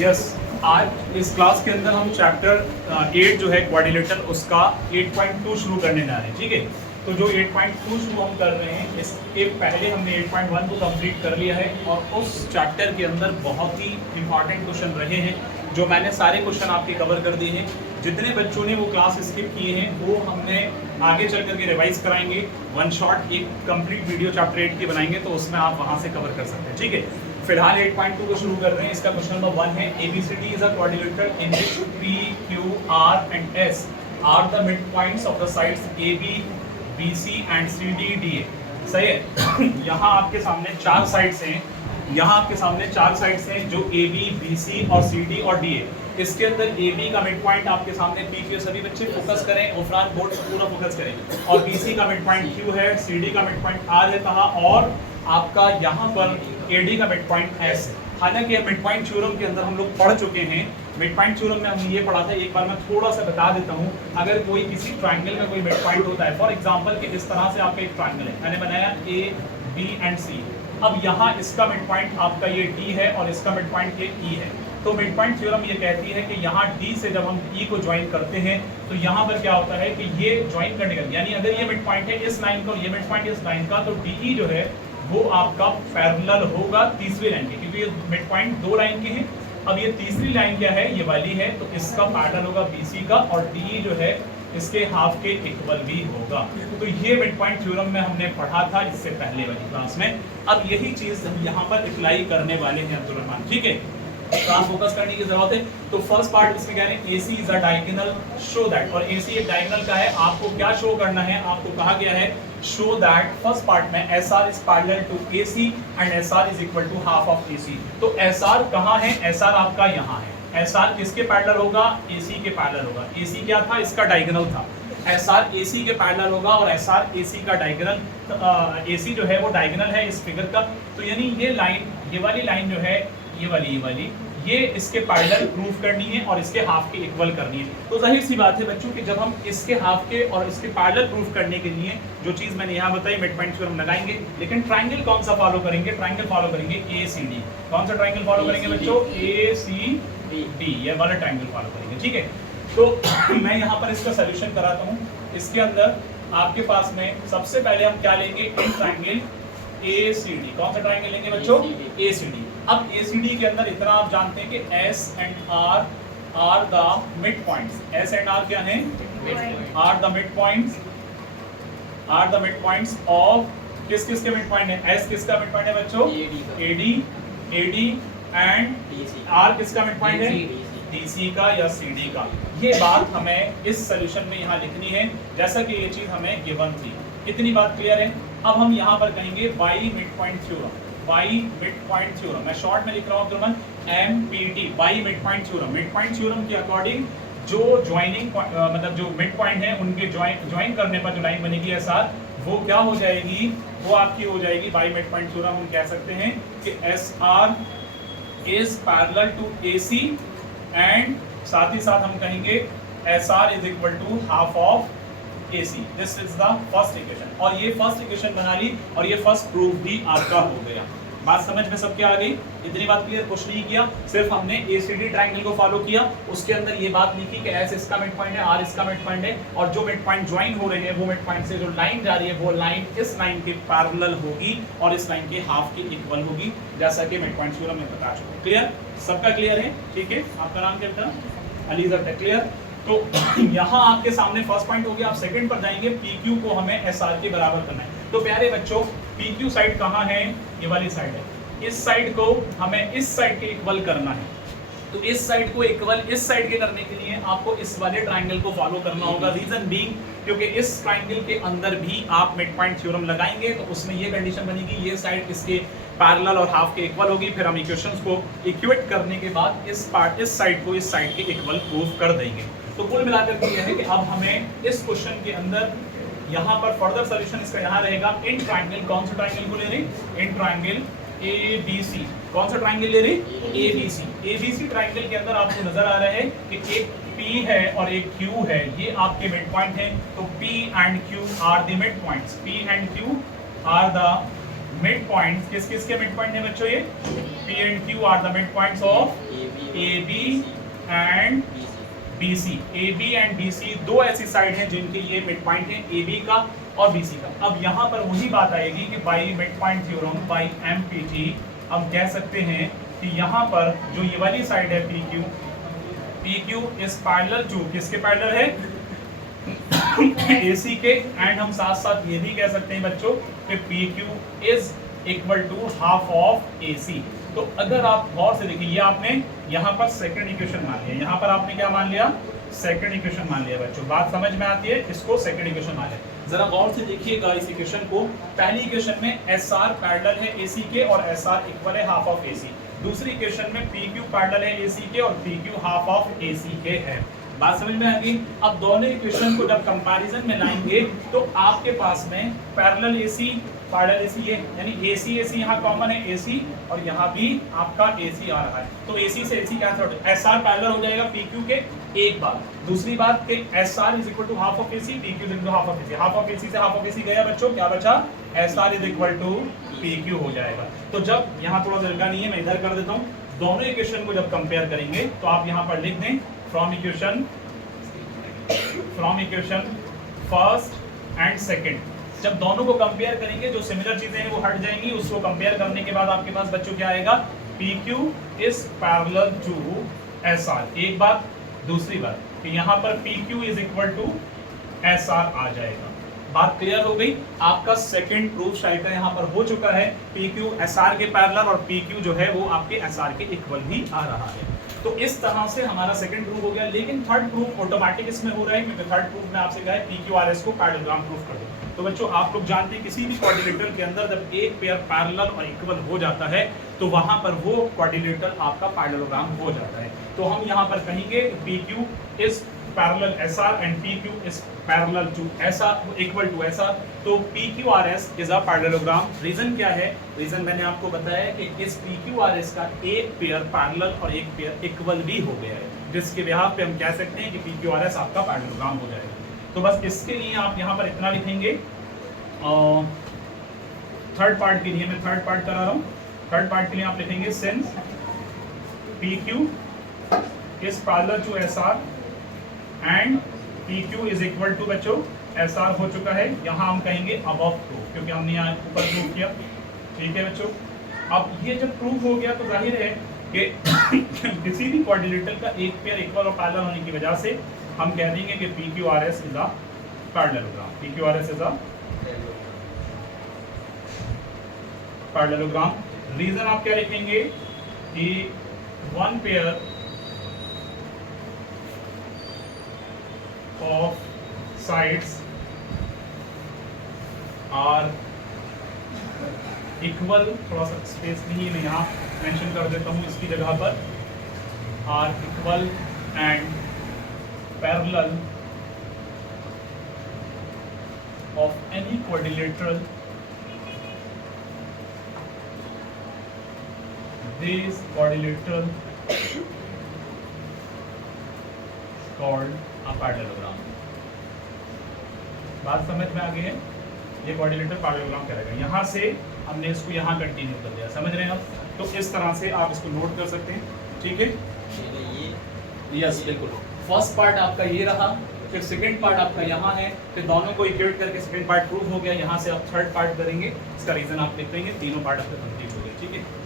Yes, आज इस class के अंदर हम चैप्टर 8 जो है क्वाड्रिलेटरल उसका 8.2 शुरू करने जा रहे हैं। ठीक है, तो जो 8.2 शुरू हम कर रहे हैं इसके पहले हमने 8.1 को कंप्लीट कर लिया है और उस चैप्टर के अंदर बहुत ही इंपॉर्टेंट क्वेश्चन रहे हैं जो मैंने सारे क्वेश्चन आपके कवर कर दिए हैं। जितने बच्चों ने वो क्लास स्किप किए हैं वो हमने आगे चल करके रिवाइज कराएंगे। वन शॉट एक कंप्लीट वीडियो चैप्टर 8 की बनाएंगे तो उसमें आप वहाँ से कवर कर सकते हैं। ठीक है, फिलहाल 8.2 को शुरू कर रहे हैं। इसका क्वेश्चन नंबर 1 है ABCD is a quadrilateral in which P, Q, R and S are the mid points of the sides AB, BC and CD, DA। सही है। यहाँ आपके सामने चार साइड्स हैं, यहाँ आपके सामने चार साइड्स हैं जो AB, BC और CD और DA। इसके अंदर AB का मिड पॉइंट आपके सामने P के सभी बच्चे फोकस करें, उफरान बोर्ड पूरा फोकस करें। और BC का मिड पॉइंट Q है, CD का मिड पॉइंट R है कहाँ, और आपका यहाँ पर AD का मिड पॉइंट S है। हालांकि मिड पॉइंट थ्योरम के अंदर हम लोग पढ़ चुके हैं। मिड पॉइंट थ्योरम में हमने ये पढ़ा था, एक बार मैं थोड़ा सा बता देता हूँ। अगर कोई किसी ट्रायंगल में कोई मिड पॉइंट होता है, फॉर एग्जांपल कि इस तरह से आपका एक ट्रायंगल है, मैंने बनाया A, B एंड C। अब यहाँ इसका मिड पॉइंट आपका ये D है और इसका मिड पॉइंट ये E है। तो मिड पॉइंट थ्योरम ये कहती है कि यहाँ D से जब हम E को ज्वाइन करते हैं तो यहाँ पर क्या होता है कि ये ज्वाइन करने का, यानी अगर ये मिड पॉइंट है इस लाइन का और ये मिड पॉइंट इस लाइन का, तो DE जो है वो आपका पैरेलल होगा तीसरी लाइन के, क्योंकि ये मिड पॉइंट दो लाइन के हैं। अब ये तीसरी लाइन क्या है, ये वाली है, तो इसका पैरेलल होगा BC का और DE जो है इसके हाफ के इक्वल भी होगा। तो ये मिड पॉइंट थ्योरम में हमने पढ़ा था इससे पहले वाली क्लास में। अब यही चीज हम यहाँ पर अप्लाई करने वाले हैं अब्दुल रहमान। ठीक है, क्लास फोकस करने की जरूरत है। तो फर्स्ट पार्ट इसमें कह रहे हैं AC is a diagonal, show that. और AC एक डायगोनल का है, आपको क्या शो करना है, आपको कहा गया है शो दैट फर्स्ट पार्ट में SR is parallel to AC and SR is equal to half of AC। तो SR कहाँ है, SR आपका यहाँ है। SR किसके पैरेलल होगा, AC के पैरेलल होगा। AC क्या था, इसका डायगोनल था। SR AC के पैरेलल होगा और SR AC का डायगोनल, AC जो है वो डायगोनल है इस फिगर का। तो यानी ये लाइन, ये वाली लाइन जो है, ये वाली ये इसके पैरेलल प्रूफ करनी है और इसके हाफ के इक्वल करनी है। तो जाहिर सी बात है बच्चों कि जब हम इसके हाफ के और इसके पैरेलल प्रूफ करने के लिए जो चीज मैंने यहाँ बताई मिड पॉइंट थ्योरम लगाएंगे। लेकिन ट्रायंगल कौन सा फॉलो करेंगे, ट्रायंगल फॉलो करेंगे ACD। कौन सा ट्रायंगल फॉलो करेंगे बच्चों, ACD, ये वाला ट्रायंगल फॉलो करेंगे। ठीक है, तो मैं यहाँ पर इसका सोल्यूशन कराता हूँ। इसके अंदर आपके पास में सबसे पहले हम क्या लेंगे, इन ट्रायंगल ACD। कौन सा ट्रायंगल लेंगे बच्चों, ACD। अब ACD के अंदर इतना आप जानते हैं कि S and R are the mid points. S and R क्या है, are the mid points, are the mid points of किस किस के मिड पॉइंट है, S किसका मिड पॉइंट है बच्चों, AD एंड R किसका मिड पॉइंट है, DC का या CD का। ये बात हमें इस सोल्यूशन में यहाँ लिखनी है, जैसा कि ये चीज हमें गिवन थी। इतनी बात क्लियर है। अब हम यहाँ पर कहेंगे by mid point theorem, by mid point theorem. मैं शॉर्ट में लिख रहा हूँ तुरंत, MPT, by mid point theorem. Mid point theorem के अकॉर्डिंग जो ज्वाइनिंग मतलब जो मिड पॉइंट है उनके ज्वाइन करने पर जो लाइन बनेगी SR, वो क्या हो जाएगी, वो आपकी हो जाएगी बाई मिड पॉइंट थ्योरम। हम कह सकते हैं कि SR is parallel to AC and साथ ही साथ हम कहेंगे SR is equal to half of AC। This is the first equation. और ये फर्स्ट इक्वेशन बना ली और ये फर्स्ट प्रूफ भी आपका हो गया। बात समझ में सबके आ गई, इतनी बात क्लियर। कुछ नहीं किया, सिर्फ हमने ACD ट्रायंगल को फॉलो किया। उसके अंदर ये बात लिखी कि S इसका मिड पॉइंट है, R इसका मिड पॉइंट है, और जो मिड पॉइंट ज्वाइन हो रहे हैं वो मिड पॉइंट से जो लाइन जा रही है वो लाइन इस लाइन के पैरेलल होगी और इस लाइन के हाफ के इक्वल होगी, जैसा कि मिड पॉइंट थ्योरम में बता चुका। क्लियर, सबका क्लियर है। ठीक है, आपका नाम क्या था, अली ज़र, क्लियर। तो यहाँ आपके सामने फर्स्ट पॉइंट हो गया। आप सेकंड पर जाएंगे, PQ को हमें SR के बराबर करना है। तो प्यारे बच्चों, PQ साइड कहाँ है, ये वाली साइड है। इस साइड को हमें इस साइड के इक्वल करना है। तो इस साइड को इक्वल इस साइड के करने के लिए आपको इस वाले ट्रायंगल को फॉलो करना होगा। रीजन बीइंग क्योंकि इस ट्रायंगल के अंदर भी आप मिड पॉइंट थ्योरम लगाएंगे तो उसमें ये कंडीशन बनेगी, ये साइड इसके पैरेलल और हाफ के इक्वल होगी। फिर हम इक्वेशंस को इक्वेट करने के बाद इस साइड को इस साइड के इक्वल प्रूफ कर देंगे। तो कुल मिलाकर के यह है कि अब हमें इस क्वेश्चन के अंदर यहाँ पर फर्दर सॉल्यूशन इसका यहाँ रहेगा। इन ट्रायंगल, कौन सा ट्रायंगल को ले रहे, इन ट्रायंगल ABC। कौन सा ट्रायंगल ले रहे, ABC ट्रायंगल के अंदर आपको नजर आ रहा है कि एक P है और एक Q है, ये आपके मिड पॉइंट है। तो P and Q are the mid points, P and Q are the mid points. किस किस के मिड पॉइंट है बच्चों, ये P and Q are the mid points of AB and BC, AB and BC दो ऐसी साइड हैं जिनके ये मिड पॉइंट है, AB का और BC का। अब यहाँ पर वही बात आएगी कि by mid point theorem by MPT हम कह सकते हैं कि यहाँ पर जो ये वाली साइड है PQ इज पैरेलल टू, किसके पैरेलल है? AC के। एंड हम साथ साथ ये भी कह सकते हैं बच्चों कि PQ is equal to half of AC। तो अगर आप गौर से देखिए, ये आपने यहाँ पर सेकंड इक्वेशन मान लिया, यहाँ पर आपने क्या मान लिया? सेकंड इक्वेशन मान लिया बच्चों। बात समझ में आती है? इसको सेकंड इक्वेशन मान लिया। जरा गौर से देखिएगा इस इक्वेशन को। पहली इक्वेशन में SR पैरेलल है AC के और SR इक्वल है हाफ ऑफ AC। दूसरी इक्वेशन में PQ पैरेलल है AC के और PQ हाफ ऑफ AC के है। बात समझ में आ गई? अब दोनों इक्वेशन को जब कंपैरिजन में लाएंगे तो आपके पास में पैरेलल AC ये यानी AC यहाँ कॉमन है AC और यहाँ भी आपका AC आ रहा है, तो AC से AC कैंसिल हो जाएगा, SR पैरेलल हो जाएगा PQ के। एक बात। दूसरी बात कि SR is equal to half of AC, PQ is equal to half of AC। Half of AC से हाफ ऑफ AC गया बच्चों, क्या बचा? SR is equal to PQ हो जाएगा। तो जब यहाँ थोड़ा जगह नहीं है, मैं इधर कर देता हूँ। दोनों इक्वेशन को जब कंपेयर करेंगे तो आप यहाँ पर लिख दें from equation first and second. जब दोनों को कंपेयर करेंगे जो सिमिलर चीजें हैं वो हट जाएंगी। उसको कंपेयर करने के बाद आपके पास बच्चों क्या आएगा? PQ is parallel to SR। एक बात। दूसरी बात कि यहाँ पर PQ is equal to SR आ जाएगा। बात क्लियर हो गई? आपका सेकंड प्रूफ शायद यहाँ पर हो चुका है। PQ SR के पैरेलल और PQ जो है वो आपके SR के इक्वल भी आ रहा है। तो इस तरह से हमारा सेकंड प्रूफ हो गया। लेकिन थर्ड प्रूफ ऑटोमेटिक इसमें हो रहा है क्योंकि थर्ड प्रूफ में आपसे कहा है PQRS को पैरेललोग्राम प्रूफ कर दो। तो बच्चों आप लोग जानते हैं किसी भी क्वाड्रिलेटरल के अंदर जब एक पेयर पैरेलल और इक्वल हो जाता है तो वहां पर वो क्वाड्रिलेटरल आपका पैरेललोग्राम हो जाता है। तो हम यहाँ पर कहेंगे PQ is parallel SR and PQ is parallel to SR equal to SR। तो PQRS is a parallelogram। Reason क्या है? रीजन मैंने आपको बताया कि इस PQRS का एक पेयर पैरेलल और एक पेयर इक्वल भी हो गया है, जिसके बिहाफ पे हम कह सकते हैं कि PQRS आपका पैरेललोग्राम हो जाएगा। तो बस इसके लिए आप यहाँ पर इतना लिखेंगे। थर्ड पार्ट के लिए मैं थर्ड पार्ट करा रहा हूँ। थर्ड पार्ट के लिए आप लिखेंगे since PQ is parallel to SR and PQ is equal to बच्चों SR हो चुका है। यहाँ हम कहेंगे अबव प्रूफ क्योंकि हमने यहाँ ऊपर प्रूफ किया। ठीक है बच्चों, अब ये जब प्रूफ हो गया तो जाहिर है कि किसी भी क्वाड्रिलेटरल का एक पेयर इक्वल और पैरेलल होने की वजह से हम कह देंगे कि PQRS is a parallelogram. PQRS is a parallelogram. Reason आप क्या लिखेंगे कि one pair of sides are equal। थोड़ा सा स्पेस नहीं है, मैं यहाँ मेंशन कर देता हूँ इसकी जगह पर। are equal and parallel of any quadrilateral, this quadrilateral called a parallelogram. बात समझ में आ गई है? ये क्वाड्रिलेटरल पैरेललोग्राम करेगा। यहाँ से हमने इसको यहाँ कंटिन्यू कर दिया, समझ रहे हैं आप? तो इस तरह से आप इसको नोट कर सकते हैं। ठीक है, यस बिल्कुल। फर्स्ट पार्ट आपका ये रहा, फिर सेकंड पार्ट आपका यहाँ है, फिर दोनों को इक्वेट करके सेकंड पार्ट प्रूव हो गया। यहाँ से आप थर्ड पार्ट करेंगे, इसका रीजन आप लिख देंगे। तीनों पार्ट आपके कंप्लीट हो गए। ठीक है।